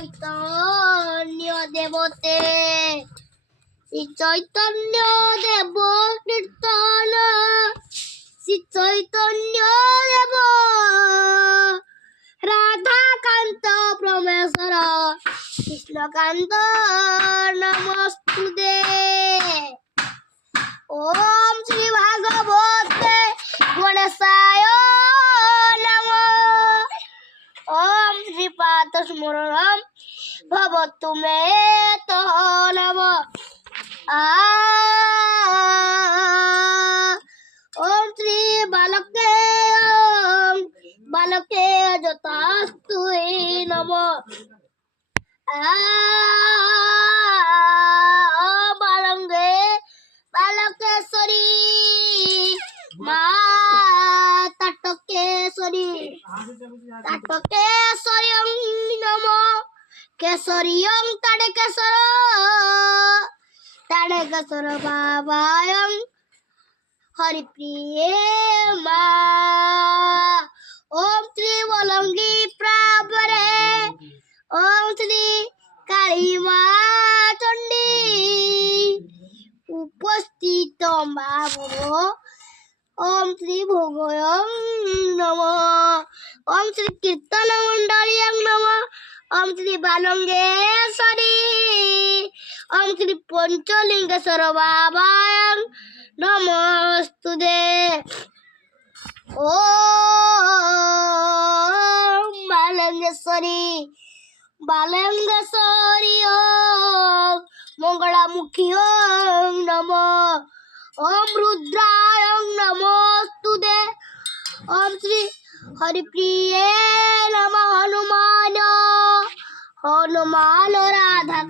চৈতন্য দেবতে শ্রী চৈতন্য দেব কীর্তন শ্রী চৈতন্য দেব রাধাকান্ত পরমেশ্বর কৃষ্ণকান্ত নমস্তুতে ওম শ্রী ভাগবতে গণেশায় নমঃ ওম শ্রীপাদ স্মরণম ভবতু মে নমঃ ওম শ্রী বালকে যথাস্তু নমঃ বালকেশ্বরী মা তাটকেশ্বরী নমঃ কেশরিয়ং তাড়কেশ্বর বাবায়ং হরিপ্রিয়ে মা ওম শ্রী বলঙ্গী প্রাবরে ওম শ্রী কালী মা চণ্ডী উপস্থিত মা ভব ওম শ্রী ভোগয়ং নমঃ ওম শ্রী কীর্তন মণ্ডলীয়ং নমঃ ওম শ্রী বালঙ্গেশ্বরী ওম শ্রী পঞ্চলিঙ্গেশ্বর বাবায়ং নমস্তুতে ওম বালঙ্গেশ্বরী ওম মঙ্গলামুখী ওম নমঃ ওম রুদ্রায়ং নমস্তুতে ওম শ্রী হরিপ্রিয়ে নমঃ হনুমান রাধা